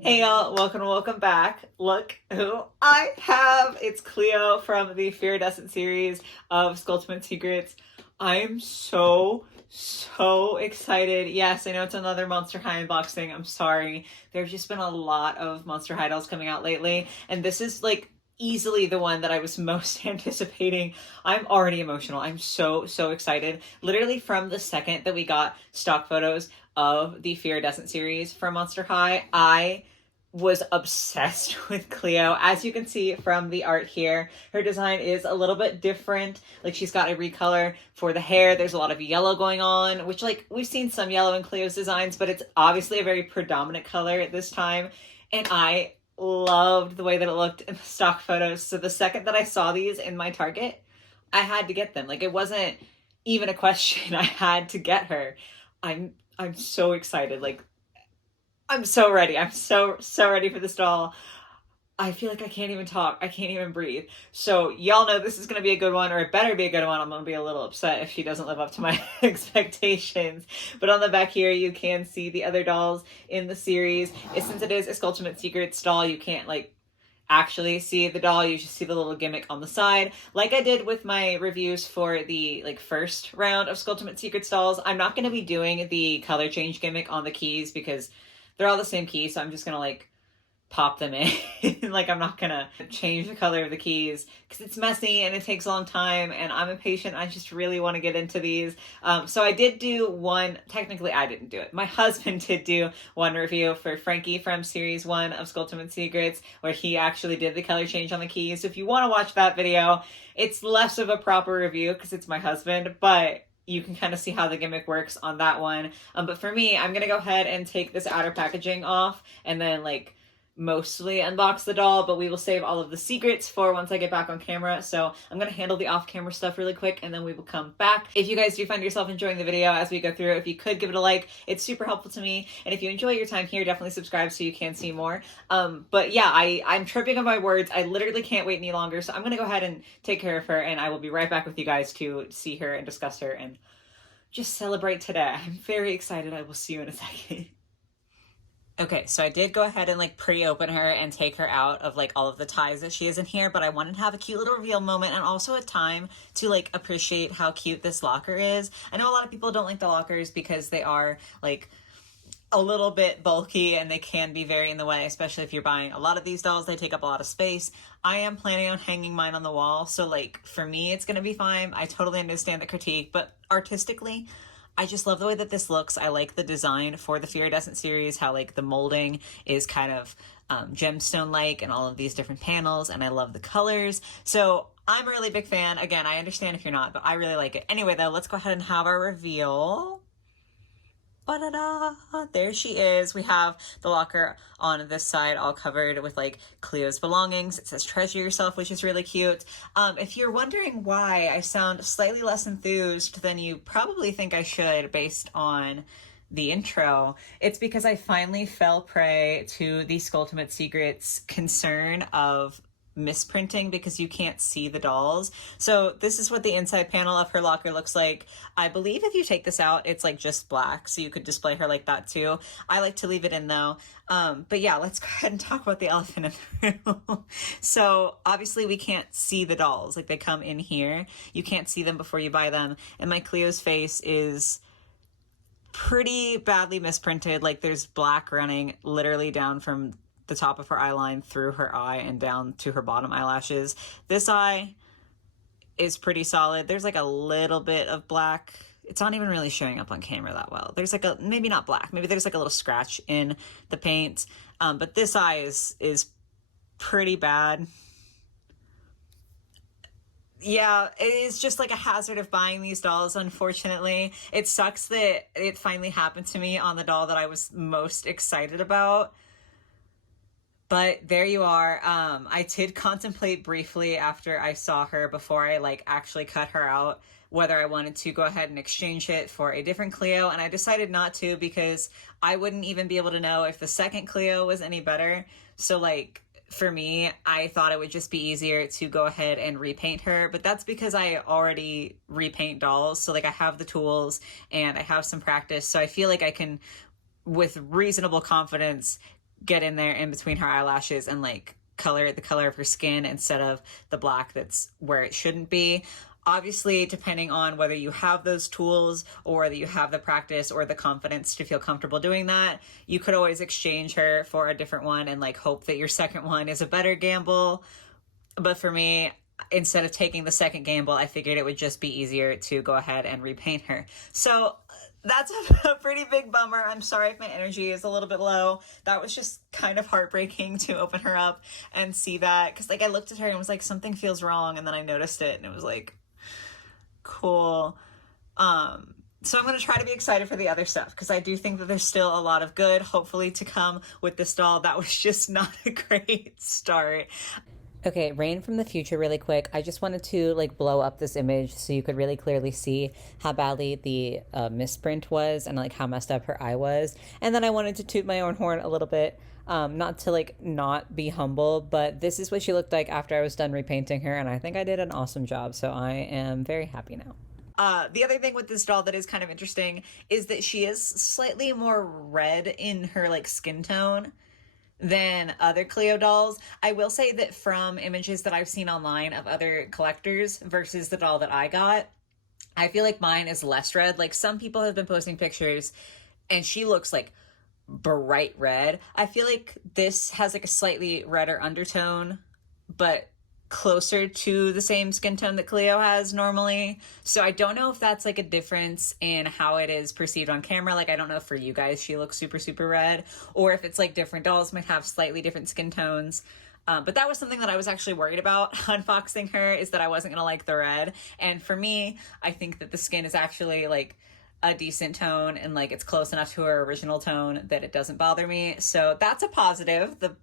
Hey y'all, welcome back. Look who I have. It's Cleo from the Fearidescent series of Skulltimate Secrets. I am so excited. Yes, I know it's another Monster High unboxing. I'm sorry. There's just been a lot of Monster High dolls coming out lately, and this is like easily the one that I was most anticipating. I'm already emotional. I'm so excited. Literally from the second that we got stock photos of the Fearidescent series from Monster High, I was obsessed with Cleo. As you can see from the art here, her design is a little bit different. Like, she's got a recolor for the hair. There's a lot of yellow going on, which, like, we've seen some yellow in Cleo's designs, but it's obviously a very predominant color at this time. And I loved the way that it looked in the stock photos. So the second that I saw these in my Target, I had to get them. Like, it wasn't even a question. I had to get her. I'm so excited. Like, I'm so ready. I'm so ready for this doll. I feel like I can't even talk. I can't even breathe. So y'all know this is going to be a good one, or it better be a good one. I'm going to be a little upset if she doesn't live up to my expectations. But on the back here, you can see the other dolls in the series. Since it is a Skulltimate Secrets doll, you can't like actually see the doll. You just see the little gimmick on the side, like I did with my reviews for the like first round of Skulltimate Secrets dolls. I'm not going to be doing the color change gimmick on the keys because they're all the same key, so I'm just gonna like pop them in. Like, I'm not gonna change the color of the keys because it's messy and it takes a long time, and I'm impatient. I just really want to get into these. So I did do one. Technically, I didn't do it. My husband did do one review for Frankie from Series 1 of Skulltimate Secrets, where he actually did the color change on the keys. So if you want to watch that video, it's less of a proper review because it's my husband, but you can kind of see how the gimmick works on that one. But for me, I'm going to go ahead and take this outer packaging off and then like mostly unbox the doll, but we will save all of the secrets for once I get back on camera. So I'm going to handle the off-camera stuff really quick and then we will come back. If you guys do find yourself enjoying the video as we go through, if you could give it a like, it's super helpful to me. And if you enjoy your time here, definitely subscribe so you can see more. But yeah, I'm tripping on my words. I literally can't wait any longer. So I'm going to go ahead and take care of her, and I will be right back with you guys to see her and discuss her and just celebrate today. I'm very excited. I will see you in a second. Okay, so I did go ahead and like pre-open her and take her out of like all of the ties that she is in here, but I wanted to have a cute little reveal moment and also a time to like appreciate how cute this locker is. I know a lot of people don't like the lockers because they are like a little bit bulky and they can be very in the way, especially if you're buying a lot of these dolls. They take up a lot of space. I am planning on hanging mine on the wall, so like for me it's gonna be fine. I totally understand the critique, but artistically I just love the way that this looks. I like the design for the Fearidescent series, how like the molding is kind of gemstone-like and all of these different panels, and I love the colors. So I'm a really big fan. Again, I understand if you're not, but I really like it. Anyway though, let's go ahead and have our reveal. Ba-da-da! There she is. We have the locker on this side all covered with like Cleo's belongings. It says treasure yourself, which is really cute. If you're wondering why I sound slightly less enthused than you probably think I should based on the intro, it's because I finally fell prey to the Skulltimate Secrets concern of misprinting because you can't see the dolls. So this is what the inside panel of her locker looks like. I believe if you take this out, it's like just black, so you could display her like that too. I like to leave it in though. But yeah, let's go ahead and talk about the elephant in the room. So obviously we can't see the dolls. Like, they come in here. You can't see them before you buy them. And my Cleo's face is pretty badly misprinted. Like, there's black running literally down from the top of her eye line through her eye and down to her bottom eyelashes. This eye is pretty solid. There's like a little bit of black. It's not even really showing up on camera that well. There's like a, maybe not black, maybe there's like a little scratch in the paint. But this eye is pretty bad. Yeah, it is just like a hazard of buying these dolls, unfortunately. It sucks that it finally happened to me on the doll that I was most excited about. But there you are. I did contemplate briefly after I saw her, before I like actually cut her out, whether I wanted to go ahead and exchange it for a different Cleo, and I decided not to because I wouldn't even be able to know if the second Cleo was any better. So like, for me, I thought it would just be easier to go ahead and repaint her, but that's because I already repaint dolls. So like, I have the tools and I have some practice, so I feel like I can, with reasonable confidence, get in there in between her eyelashes and like color the color of her skin instead of the black that's where it shouldn't be. Obviously, depending on whether you have those tools or whether you have the practice or the confidence to feel comfortable doing that, you could always exchange her for a different one and like hope that your second one is a better gamble. But for me, instead of taking the second gamble, I figured it would just be easier to go ahead and repaint her. So that's a pretty big bummer. I'm sorry if my energy is a little bit low. That was just kind of heartbreaking to open her up and see that. Because like I looked at her and was like, something feels wrong. And then I noticed it and it was like, cool. So I'm going to try to be excited for the other stuff because I do think that there's still a lot of good, hopefully, to come with this doll. That was just not a great start. Okay, Rain from the future really quick. I just wanted to like blow up this image so you could really clearly see how badly the misprint was and like how messed up her eye was. And then I wanted to toot my own horn a little bit, not to like not be humble, but this is what she looked like after I was done repainting her, and I think I did an awesome job, so I am very happy now. The other thing with this doll that is kind of interesting is that she is slightly more red in her like skin tone than other Cleo dolls. I will say that from images that I've seen online of other collectors versus the doll that I got, I feel like mine is less red. Like some people have been posting pictures and she looks like bright red. I feel like this has like a slightly redder undertone, but closer to the same skin tone that Cleo has normally. So I don't know if that's like a difference in how it is perceived on camera. Like I don't know if for you guys she looks super, super red, or if it's like different dolls might have slightly different skin tones. But that was something that I was actually worried about unboxing her, is that I wasn't going to like the red. And for me, I think that the skin is actually like a decent tone and like it's close enough to her original tone that it doesn't bother me. So that's a positive. The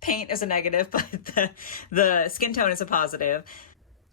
paint is a negative, but the skin tone is a positive.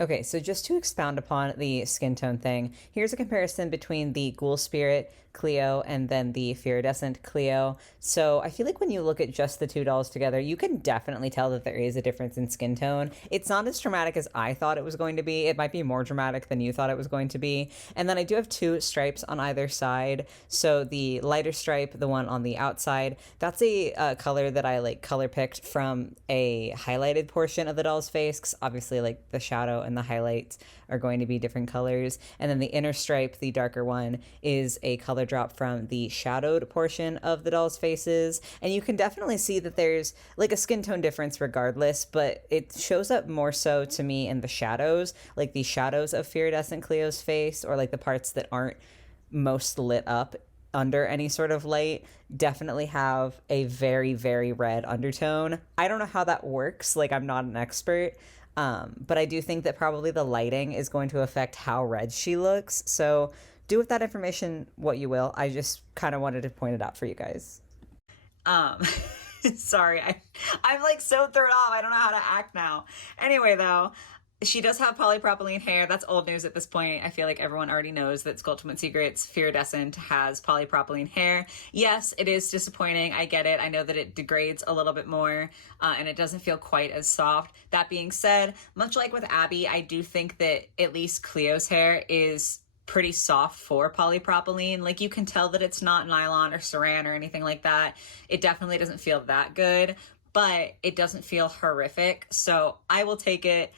Okay, so just to expound upon the skin tone thing, here's a comparison between the Ghoul Spirit Cleo and then the Fearidescent Cleo. So I feel like when you look at just the two dolls together, you can definitely tell that there is a difference in skin tone. It's not as dramatic as I thought it was going to be. It might be more dramatic than you thought it was going to be. And then I do have two stripes on either side. So the lighter stripe, the one on the outside, that's a color that I like color picked from a highlighted portion of the doll's face, because obviously like the shadow and the highlights are going to be different colors. And then the inner stripe, the darker one, is a color drop from the shadowed portion of the doll's faces. And you can definitely see that there's like a skin tone difference regardless, but it shows up more so to me in the shadows, like the shadows of Fearidescent Cleo's face, or like the parts that aren't most lit up under any sort of light, definitely have a very, very red undertone. I don't know how that works. Like, I'm not an expert. But I do think that probably the lighting is going to affect how red she looks. So do with that information what you will. I just kind of wanted to point it out for you guys. Sorry, I'm like so thrown off. I don't know how to act now. Anyway, though, she does have polypropylene hair. That's old news at this point. I feel like everyone already knows that Skulltimate Secrets Fearidescent has polypropylene hair. Yes, it is disappointing. I get it. I know that it degrades a little bit more and it doesn't feel quite as soft. That being said, much like with Abby, I do think that at least Cleo's hair is pretty soft for polypropylene. Like you can tell that it's not nylon or saran or anything like that. It definitely doesn't feel that good, but it doesn't feel horrific. So I will take it.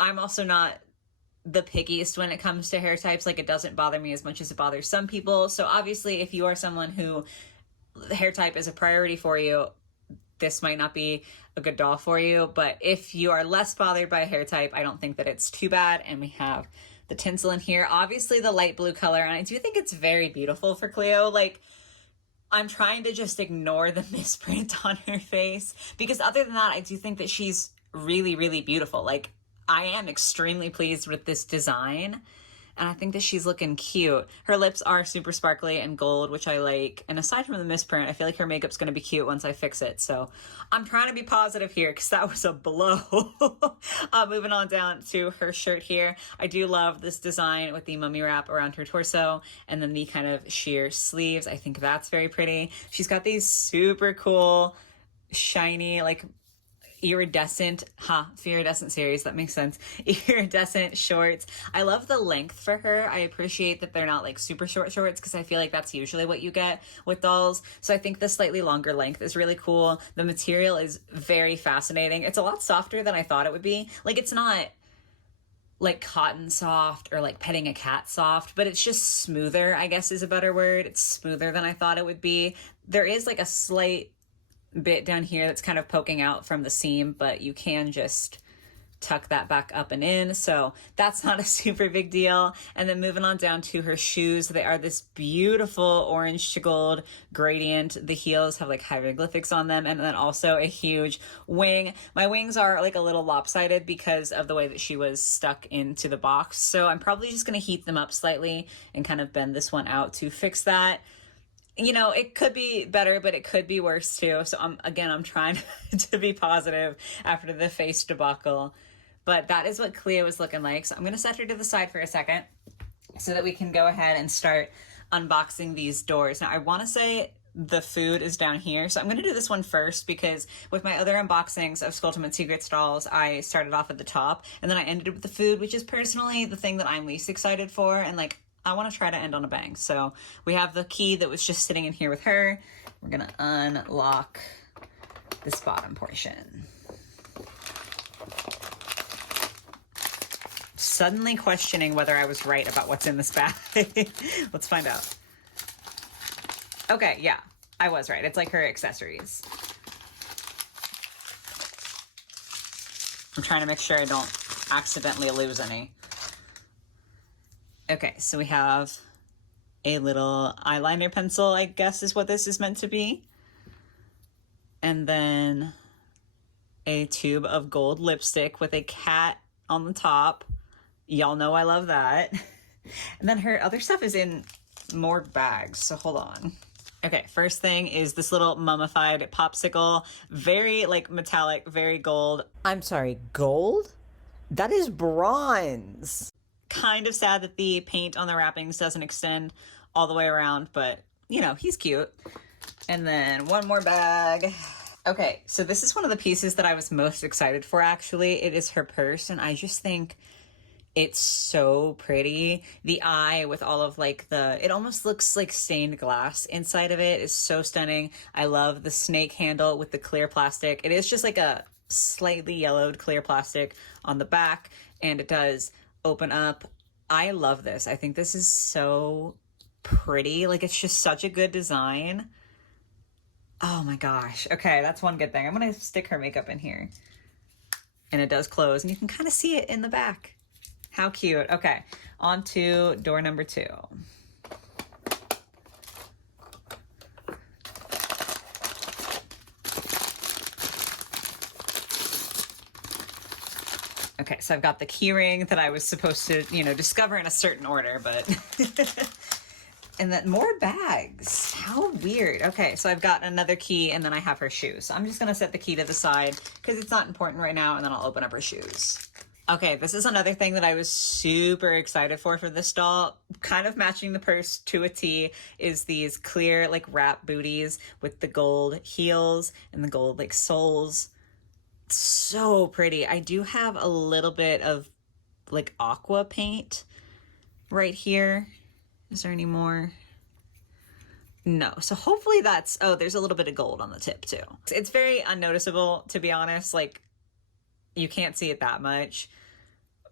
I'm also not the pickiest when it comes to hair types. Like it doesn't bother me as much as it bothers some people. So obviously if you are someone who hair type is a priority for you, this might not be a good doll for you. But if you are less bothered by a hair type, I don't think that it's too bad. And we have the tinsel in here, obviously the light blue color. And I do think it's very beautiful for Cleo. Like I'm trying to just ignore the misprint on her face, because other than that, I do think that she's really, really beautiful. Like I am extremely pleased with this design, and I think that she's looking cute. Her lips are super sparkly and gold, which I like. And aside from the misprint, I feel like her makeup's going to be cute once I fix it. So I'm trying to be positive here because that was a blow. Moving on down to her shirt here. I do love this design with the mummy wrap around her torso and then the kind of sheer sleeves. I think that's very pretty. She's got these super cool, shiny, like iridescent, Fearidescent series, that makes sense. Iridescent shorts. I love the length for her. I appreciate that they're not like super short shorts because I feel like that's usually what you get with dolls. So I think the slightly longer length is really cool. The material is very fascinating. It's a lot softer than I thought it would be. Like, it's not like cotton soft or like petting a cat soft, but it's just smoother, I guess is a better word. It's smoother than I thought it would be. There is like a slight bit down here that's kind of poking out from the seam, but you can just tuck that back up and in, so that's not a super big deal. And then moving on down to her shoes, they are this beautiful orange to gold gradient. The heels have like hieroglyphics on them, and then also a huge wing. My wings are like a little lopsided because of the way that she was stuck into the box, so I'm probably just going to heat them up slightly and kind of bend this one out to fix that. You know, it could be better, but it could be worse too. So I'm trying to be positive after the face debacle. But that is what Cleo is looking like. So I'm going to set her to the side for a second so that we can go ahead and start unboxing these doors. Now, I want to say the food is down here. So I'm going to do this one first because with my other unboxings of Skulltimate Secrets dolls, I started off at the top and then I ended with the food, which is personally the thing that I'm least excited for. And like, I want to try to end on a bang. So we have the key that was just sitting in here with her. We're going to unlock this bottom portion. Suddenly questioning whether I was right about what's in this bag. Let's find out. Okay, yeah, I was right. It's like her accessories. I'm trying to make sure I don't accidentally lose any. Okay, so we have a little eyeliner pencil, I guess is what this is meant to be. And then a tube of gold lipstick with a cat on the top. Y'all know I love that. And then her other stuff is in more bags, so hold on. Okay, first thing is this little mummified popsicle. Very like metallic, very gold. I'm sorry, gold? That is bronze. Kind of sad that the paint on the wrappings doesn't extend all the way around, but you know, he's cute. And then one more bag. Okay, so this is one of the pieces that I was most excited for, actually. It is her purse, and I just think it's so pretty. The eye with all of like it almost looks like stained glass inside of it is so stunning. I love the snake handle with the clear plastic. It is just like a slightly yellowed clear plastic on the back, and it does open up. I love this. I think this is so pretty. Like, it's just such a good design. Oh my gosh. Okay, that's one good thing. I'm gonna stick her makeup in here. And it does close, and you can kind of see it in the back. How cute. Okay, on to door number 2. Okay, so I've got the key ring that I was supposed to, discover in a certain order, but... And then more bags. How weird. Okay, so I've got another key, and then I have her shoes. So I'm just going to set the key to the side because it's not important right now, and then I'll open up her shoes. Okay, this is another thing that I was super excited for this doll. Kind of matching the purse to a T is these clear, like, wrap booties with the gold heels and the gold, like, soles. So pretty. I do have a little bit of, like, aqua paint right here. Is there any more? No. So hopefully that's... Oh, there's a little bit of gold on the tip, too. It's very unnoticeable, to be honest. Like, you can't see it that much.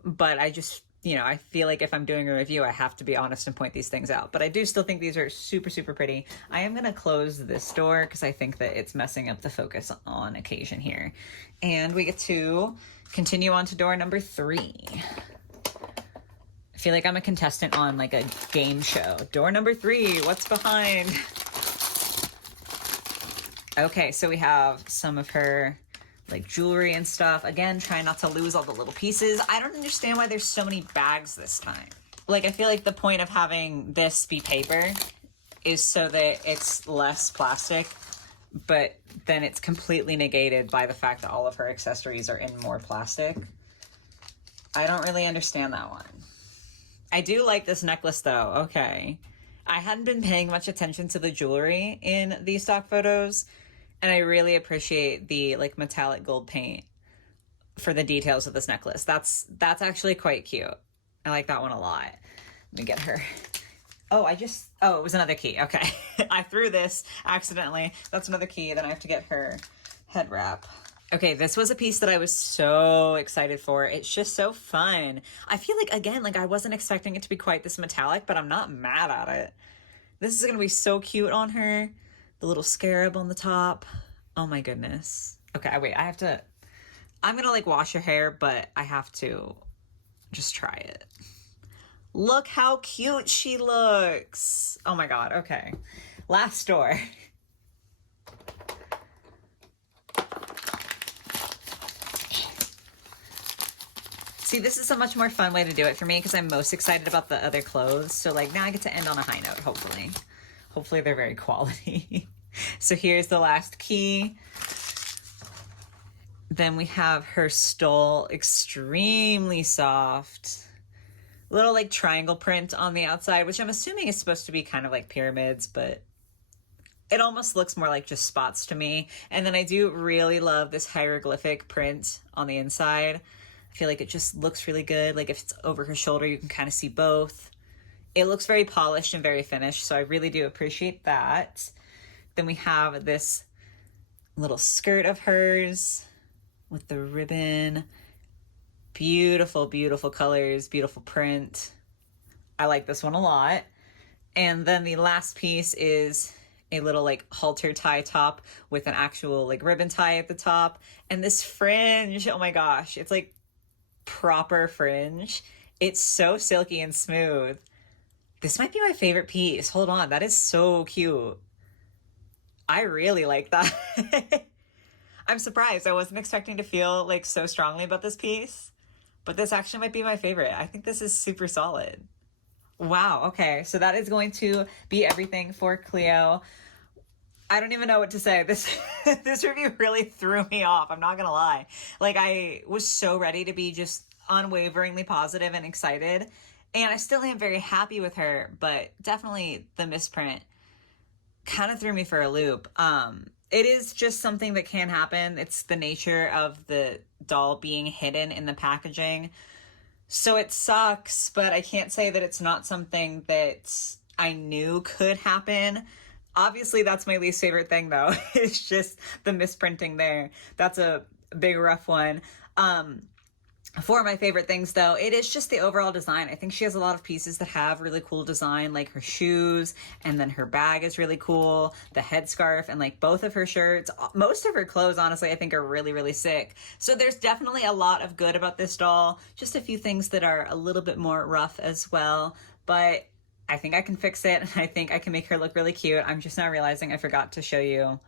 But I just, I feel like if I'm doing a review, I have to be honest and point these things out. But I do still think these are super, super pretty. I am going to close this door because I think that it's messing up the focus on occasion here. And we get to continue on to door number 3. I feel like I'm a contestant on like a game show. Door number 3, what's behind? Okay, so we have some of her like jewelry and stuff. Again, trying not to lose all the little pieces. I don't understand why there's so many bags this time. Like, I feel like the point of having this be paper is so that it's less plastic, but then it's completely negated by the fact that all of her accessories are in more plastic. I don't really understand that one. I do like this necklace though. Okay. I hadn't been paying much attention to the jewelry in these stock photos, And I really appreciate the like metallic gold paint for the details of this necklace. That's actually quite cute. I like that one a lot. Let me get her. Oh, it was another key. Okay. I threw this accidentally. That's another key. Then I have to get her head wrap. Okay, this was a piece that I was so excited for. It's just so fun. I feel like, again, like I wasn't expecting it to be quite this metallic, but I'm not mad at it. This is going to be so cute on her. The little scarab on the top. Oh my goodness. Okay, wait, I'm going to like wash her hair, but I have to just try it. Look how cute she looks. Oh my God, okay. Last door. See, this is a much more fun way to do it for me because I'm most excited about the other clothes. So like now I get to end on a high note, hopefully. Hopefully they're very quality. So here's the last key. Then we have her stole, extremely soft. Little like triangle print on the outside, which I'm assuming is supposed to be kind of like pyramids, but it almost looks more like just spots to me. And then I do really love this hieroglyphic print on the inside. I feel like it just looks really good. Like if it's over her shoulder, you can kind of see both. It looks very polished and very finished, so I really do appreciate that. Then we have this little skirt of hers with the ribbon. Beautiful, beautiful colors, beautiful print. I like this one a lot. And then the last piece is a little like halter tie top with an actual like ribbon tie at the top. And this fringe, oh my gosh, it's like proper fringe. It's so silky and smooth. This might be my favorite piece. Hold on, that is so cute. I really like that. I'm surprised. I wasn't expecting to feel like so strongly about this piece, but this actually might be my favorite. I think this is super solid. Wow, okay, so that is going to be everything for Cleo. I don't even know what to say. This review really threw me off. I'm not gonna lie. Like I was so ready to be just unwaveringly positive and excited. And I still am very happy with her, but definitely the misprint kind of threw me for a loop. It is just something that can happen. It's the nature of the doll being hidden in the packaging. So it sucks, but I can't say that it's not something that I knew could happen. Obviously, that's my least favorite thing, though. It's just the misprinting there. That's a big, rough one. For my favorite things, though, it is just the overall design. I think she has a lot of pieces that have really cool design, like her shoes, and then her bag is really cool, the headscarf, and like both of her shirts. Most of her clothes, honestly, I think are really, really sick. So there's definitely a lot of good about this doll. Just a few things that are a little bit more rough as well, but I think I can fix it, and I think I can make her look really cute. I'm just now realizing I forgot to show you.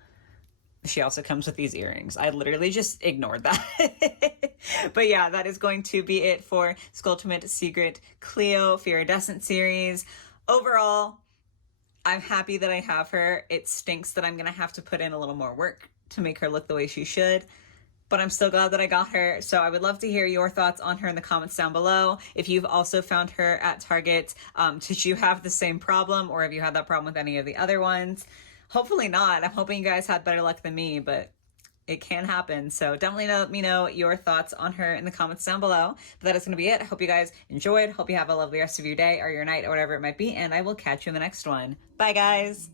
She also comes with these earrings. I literally just ignored that. But yeah, that is going to be it for Skulltimate Secret Cleo Fearidescent series. Overall, I'm happy that I have her. It stinks that I'm going to have to put in a little more work to make her look the way she should. But I'm still glad that I got her. So I would love to hear your thoughts on her in the comments down below. If you've also found her at Target, did you have the same problem, or have you had that problem with any of the other ones? Hopefully not. I'm hoping you guys had better luck than me, but it can happen. So definitely let me know your thoughts on her in the comments down below. But that is going to be it. I hope you guys enjoyed. Hope you have a lovely rest of your day or your night or whatever it might be. And I will catch you in the next one. Bye, guys.